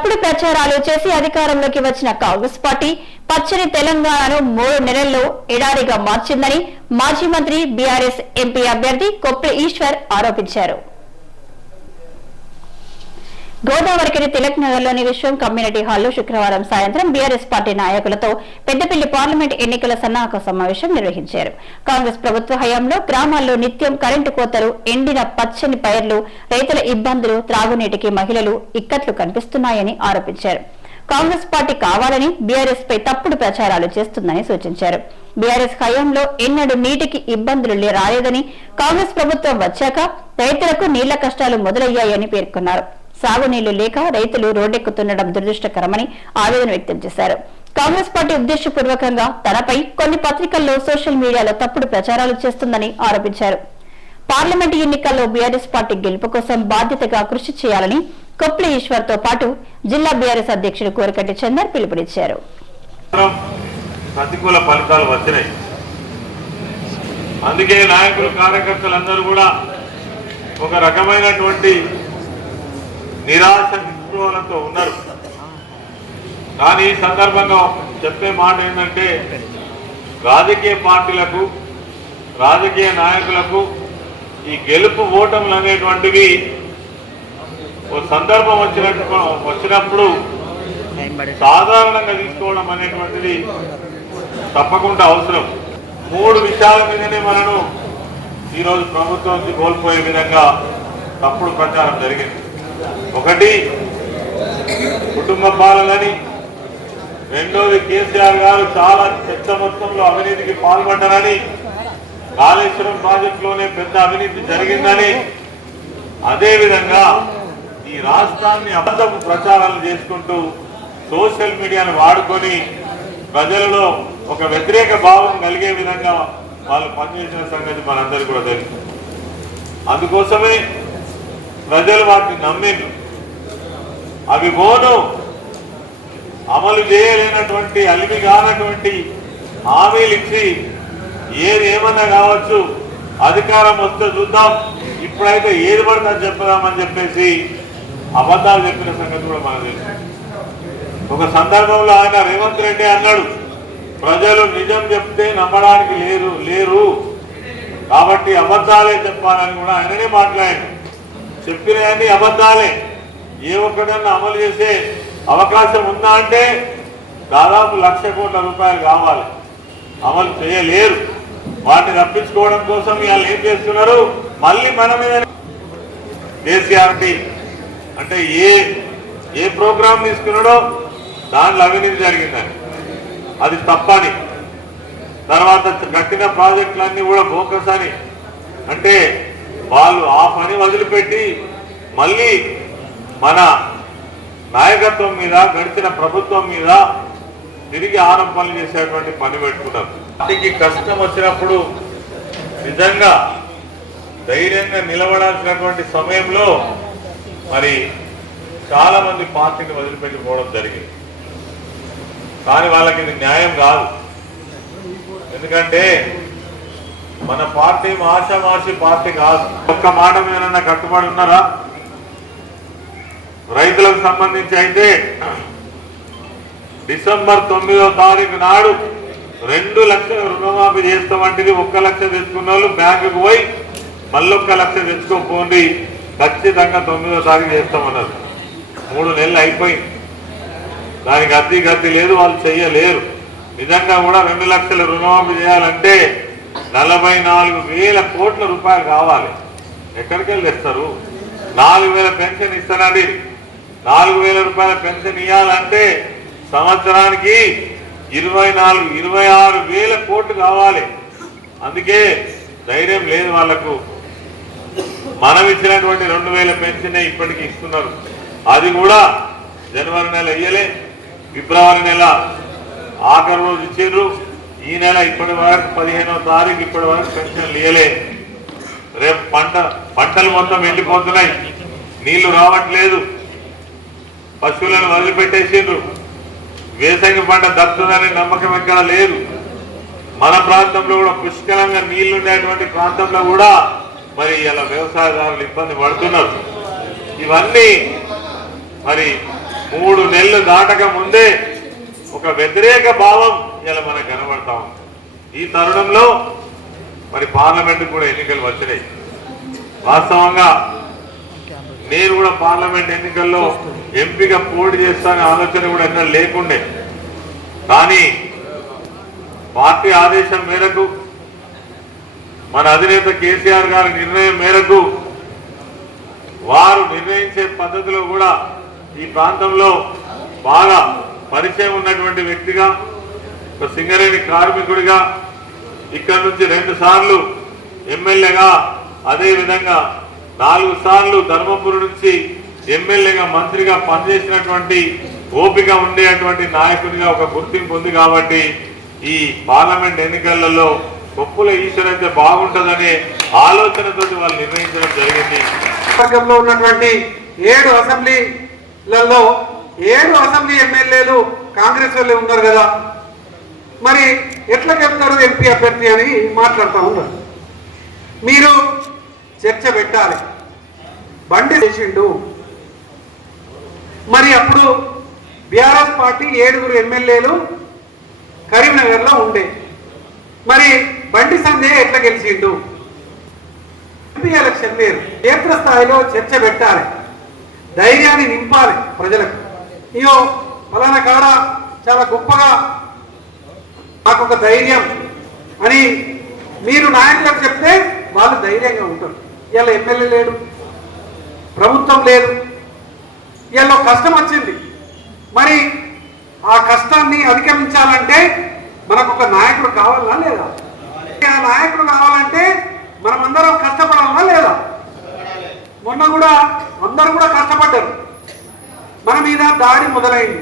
తప్పుడు ప్రచారాలు చేసి అధికారంలోకి వచ్చిన కాంగ్రెస్ పార్టీ పచ్చని తెలంగాణను మూడు నెలల్లో ఎడారిగా మార్చిందని మాజీ మంత్రి బీఆర్ఎస్ ఎంపీ అభ్యర్థి కొప్పె ఈశ్వర్ ఆరోపించారు. గోదావరికని తిలక్ నగర్లోని విశ్వం కమ్యూనిటీ హాల్లో శుక్రవారం సాయంత్రం బీఆర్ఎస్ పార్టీ నాయకులతో పెద్దపల్లి పార్లమెంట్ ఎన్నికల సన్నాహక సమావేశం నిర్వహించారు. కాంగ్రెస్ ప్రభుత్వ హయాంలో గ్రామాల్లో నిత్యం కరెంటు కోతలు ఎండిన పచ్చని పైర్లు రైతుల ఇబ్బందులు త్రాగునీటికి మహిళలు ఇక్కట్లు కనిపిస్తున్నాయని ఆరోపించారు. కాంగ్రెస్ పార్టీ కావాలని బీఆర్ఎస్ పై తప్పుడు ప్రచారాలు చేస్తుందని సూచించారు. బీఆర్ఎస్ హయాంలో ఎన్నడూ నీటికి ఇబ్బందులు లే- రాలేదని కాంగ్రెస్ ప్రభుత్వం వచ్చాక రైతులకు నీళ్ళ కష్టాలు మొదలయ్యాయని పేర్కొన్నారు. సాగునీళ్ళు లేక రైతులు రోడ్డెక్కుతుండడం దురదృష్టకరమని ఆవేదన వ్యక్తం చేశారు. కాంగ్రెస్ పార్టీ ఉద్దేశపూర్వకంగా తనపై కొన్ని పత్రికల్లో సోషల్ మీడియాలో తప్పుడు ప్రచారాలు చేస్తుందని ఆరోపించారు. పార్లమెంట్ ఎన్నికల్లో బీఆర్ఎస్ పార్టీ గెలుపు కోసం బాధ్యతగా కృషి చేయాలని కొప్లి ఈశ్వర్తో పాటు జిల్లా బీఆర్ఎస్ అధ్యక్షుడు కోరకట్టి చందర్ పిలుపునిచ్చారు. ప్రతికూల ఫలితాలు వచ్చినాయి. అందుకే నాయకులు కార్యకర్తలందరూ కూడా ఒక రకమైనటువంటి నిరాశ నిస్పృహలతో ఉన్నారు. కానీ ఈ సందర్భంగా చెప్పే మాట ఏంటంటే రాజకీయ పార్టీలకు రాజకీయ నాయకులకు ఈ గెలుపు ఓటములు అనేటువంటివి ఓ సందర్భం వచ్చినట్టు వచ్చినప్పుడు సాధారణంగా తీసుకోవడం అనేటువంటిది తప్పకుండా అవసరం. మూడు విషయాల మీదనే మనను ఈరోజు ప్రభుత్వం కోల్పోయే విధంగా తప్పుడు ప్రచారం జరిగింది. ఒకటి కుటుంబ పాలనని. రెండోది కేసీఆర్ గారు చాలా పెద్ద మొత్తంలో అవినీతికి పాల్పడ్డారని. కాళేశ్వరం ప్రాజెక్టులోనే పెద్ద అవినీతి జరిగిందని. అదేవిధంగా ఈ రాష్ట్రాన్ని అబద్ధపు ప్రచారాలు చేసుకుంటూ సోషల్ మీడియాను వాడుకొని ప్రజలలో ఒక వ్యతిరేక భావం కలిగే విధంగా వాళ్ళు పనిచేసిన సంగతి మనందరికీ కూడా తెలుసు. అందుకోసమే ప్రజలు వాటిని నమ్మిండ్రు. అవి పోను. అమలు చేయలేనటువంటి అలిమి కానటువంటి హామీలు ఇచ్చి ఏది ఏమన్నా కావచ్చు అధికారం వస్తే చూద్దాం. ఇప్పుడైతే ఏది పడితే అది చెప్పేసి అబద్ధాలు చెప్పిన సంగతి కూడా మనకు తెలుసు. ఒక సందర్భంలో ఆయన రేవంత్ రెడ్డి అన్నాడు ప్రజలు నిజం చెప్తే నమ్మడానికి లేరు లేరు. కాబట్టి అబద్ధాలే చెప్పాలని కూడా ఆయననే మాట్లాడాడు. చెప్పినవన్నీ అబద్ధాలే. ఏ ఒక్కడన్నా అమలు చేసే అవకాశం ఉందా అంటే దాదాపు లక్ష కోట్ల రూపాయలు కావాలి. అమలు చేయలేరు. వాటిని రప్పించుకోవడం కోసం వాళ్ళు ఏం చేస్తున్నారు? మళ్ళీ మన మీద కేసీఆర్టీ అంటే ఏ ఏ ప్రోగ్రామ్ తీసుకున్నాడో దాంట్లో అవినీతి జరిగిందని. అది తప్పని. తర్వాత కట్టిన ప్రాజెక్టులన్నీ కూడా బోకస్ అని. అంటే వాళ్ళు ఆ పని వదిలిపెట్టి మళ్ళీ మన నాయకత్వం మీద గడిచిన ప్రభుత్వం మీద తిరిగి ఆరంభాలు చేసేటువంటి పని పెట్టుకున్నారు పార్టీకి కష్టం వచ్చినప్పుడు నిజంగా ధైర్యంగా నిలబడాల్సినటువంటి సమయంలో మరి చాలా మంది పార్టీని వదిలిపెట్టిపోవడం జరిగింది. కానీ వాళ్ళకి ఇది న్యాయం కాదు. ఎందుకంటే మన పార్టీ మాషమాషి పార్టీ కాదు. ఒక్క మాట మీద కట్టుబడి ఉన్నారా? రైతులకు సంబంధించి అయితే డిసెంబర్ తొమ్మిదో తారీఖు నాడు రెండు లక్షల రుణమాఫీ చేస్తామంటే ఒక్క లక్ష తెచ్చుకున్న వాళ్ళు బ్యాంకుకు పోయి మళ్ళొక్క లక్ష తెచ్చుకోకపోండి ఖచ్చితంగా తొమ్మిదో తారీఖు చేస్తామన్నారు. మూడు నెలలు అయిపోయింది. దానికి అద్దీ గతి లేదు వాళ్ళు చెయ్యలేరు. నిజంగా కూడా రెండు లక్షల రుణమాఫీ చేయాలంటే నలభై నాలుగు వేల కోట్ల రూపాయలు కావాలి. ఎక్కడికి వెళ్ళి తెస్తారు? నాలుగు వేల పెన్షన్ ఇస్తానండి. నాలుగు వేల రూపాయల పెన్షన్ ఇవ్వాలంటే సంవత్సరానికి ఇరవై నాలుగు ఇరవై ఆరు వేల కోట్లు కావాలి. అందుకే ధైర్యం లేదు వాళ్ళకు మనం ఇచ్చినటువంటి రెండు వేల పెన్షన్ ఇప్పటికి ఇస్తున్నారు. అది కూడా జనవరి నెల ఇయ్యలే. ఫిబ్రవరి నెల ఆఖరి రోజు ఇచ్చిండ్రు. ఈ నెల ఇప్పటి వరకు పదిహేనో తారీఖు ఇప్పటి వరకు పెన్షన్లు ఇయ్యలే. రేపు పంట పంటలు మొత్తం ఎండిపోతున్నాయి. నీళ్ళు రావట్లేదు. పశువులను వదిలిపెట్టేసిండ్రు. వేసంగి పంట దక్కుతుందనే నమ్మకం ఎక్కడ లేదు. మన ప్రాంతంలో కూడా పుష్కలంగా నీళ్ళుండేటువంటి ప్రాంతంలో కూడా మరి ఇలా వ్యవసాయదారులు ఇబ్బంది పడుతున్నారు. ఇవన్నీ మరి మూడు నెలలు దాటక ముందే ఒక వ్యతిరేక భావం ఇలా మనకు కనబడతా ఉంది. ఈ తరుణంలో మరి పార్లమెంట్ కూడా ఎన్నికలు వచ్చినాయి. వాస్తవంగా నేను కూడా పార్లమెంట్ ఎన్నికల్లో ఎంపీగా పోటీ చేస్తానే ఆలోచన కూడా ఎక్కడ లేకుండే. కానీ పార్టీ ఆదేశం మేరకు మన అధినేత కేసీఆర్ గారి నిర్ణయం మేరకు వారు నిర్ణయించే పద్ధతిలో కూడా ఈ ప్రాంతంలో బాగా పరిచయం ఉన్నటువంటి వ్యక్తిగా ఒక సింగరేణి కార్మికుడిగా ఇక్కడ నుంచి రెండు సార్లు ఎమ్మెల్యేగా అదేవిధంగా నాలుగు సార్లు ధర్మపురి నుంచి ఎమ్మెల్యేగా మంత్రిగా పనిచేసినటువంటి ఓపిక ఉండేటువంటి నాయకునిగా ఒక గుర్తింపు ఉంది కాబట్టి ఈ పార్లమెంట్ ఎన్నికలలో కొప్పుల ఈశ్వర్ అయితే బాగుంటుందనే ఆలోచనతో వాళ్ళు నిర్ణయించడం జరిగింది. వర్గంలో ఉన్నటువంటి ఏడు అసెంబ్లీలలో ఏడు అసెంబ్లీ ఎమ్మెల్యేలు కాంగ్రెస్ వాళ్ళే ఉన్నారు కదా. మరి ఎట్లా చెప్తారు ఎంపీ అభ్యర్థి అని మాట్లాడుతూ ఉన్నారు. మీరు చర్చ పెట్టాలి. బండి చేసిండు మరి అప్పుడు బీఆర్ఎస్ పార్టీ ఏడుగురు ఎమ్మెల్యేలు కరీంనగర్లో ఉండే. మరి బండి సంజయ్ ఎట్లా గెలిచిండు? ఎంపీ ఎలక్షన్ మీరు క్షేత్ర స్థాయిలో చర్చ పెట్టాలి. ధైర్యాన్ని నింపాలి ప్రజలకు. ఇయో ఫలానా కాడ చాలా గొప్పగా నాకు ఒక ధైర్యం అని మీరు నాయకులకు చెప్తే వాళ్ళు ధైర్యంగా ఉంటారు. ఇలా ఎమ్మెల్యే లేడు ప్రభుత్వం లేదు ఇలా కష్టం వచ్చింది. మరి ఆ కష్టాన్ని అధిగమించాలంటే మనకు ఒక నాయకుడు కావాలా లేదా? ఆ నాయకుడు కావాలంటే మనమందరం కష్టపడాలా లేదా? మొన్న కూడా అందరూ కూడా కష్టపడ్డారు. మన మీద దాడి మొదలైంది.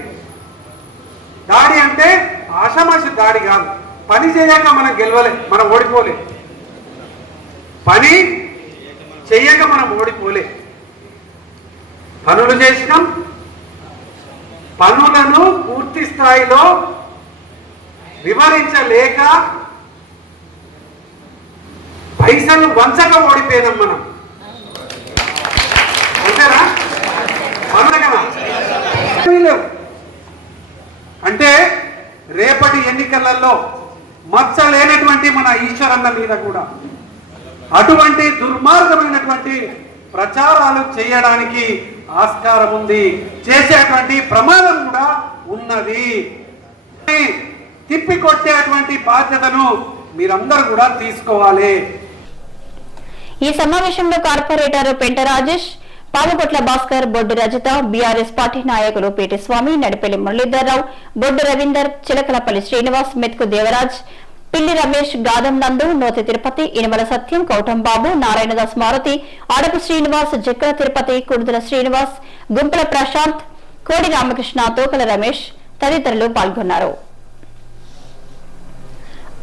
మనిషి దాడి కాదు. పని చేయక మనం గెలవలే మనం ఓడిపోలే. పని చేయక మనం ఓడిపోలే. పనులు చేసినాం. పనులను పూర్తి స్థాయిలో వివరించలేక పైసలు వంచక ఓడిపోయినాం మనం. అంతేనా? పనులు కదా. అంటే రేపటి ఎన్నికలలో మచ్చలేనటువంటి మన ఈశ్వరన్న మీద కూడా అటువంటి దుర్మార్గమైనటువంటి ప్రచారాలు చేయడానికి ఆస్కారం ఉంది. చేసేటువంటి ప్రమాదం కూడా ఉన్నది. తిప్పి కొట్టేటువంటి బాధ్యతను మీరందరూ కూడా తీసుకోవాలి. ఈ సమావేశంలో corporator Penta Rajesh Palakotla Bhaskar Boddu Rajitha BRS party నాయకులు పేటి స్వామి నడిపెల్లి మురళీధర్రావు బొడ్డు రవీందర్ చిలకలపల్లి శ్రీనివాస్ మెత్కు దేవరాజ్ పిల్లి రమేష్ గాదం నందు నోతి తిరుపతి ఇనుమల సత్యం కౌటంబాబు నారాయణదాస్ మారుతి అడపు శ్రీనివాస్ జక్కల తిరుపతి కుడుదల శ్రీనివాస్ గుంపల ప్రశాంత్ కోడి రామకృష్ణ తోకల రమేష్ తదితరులు పాల్గొన్నారు.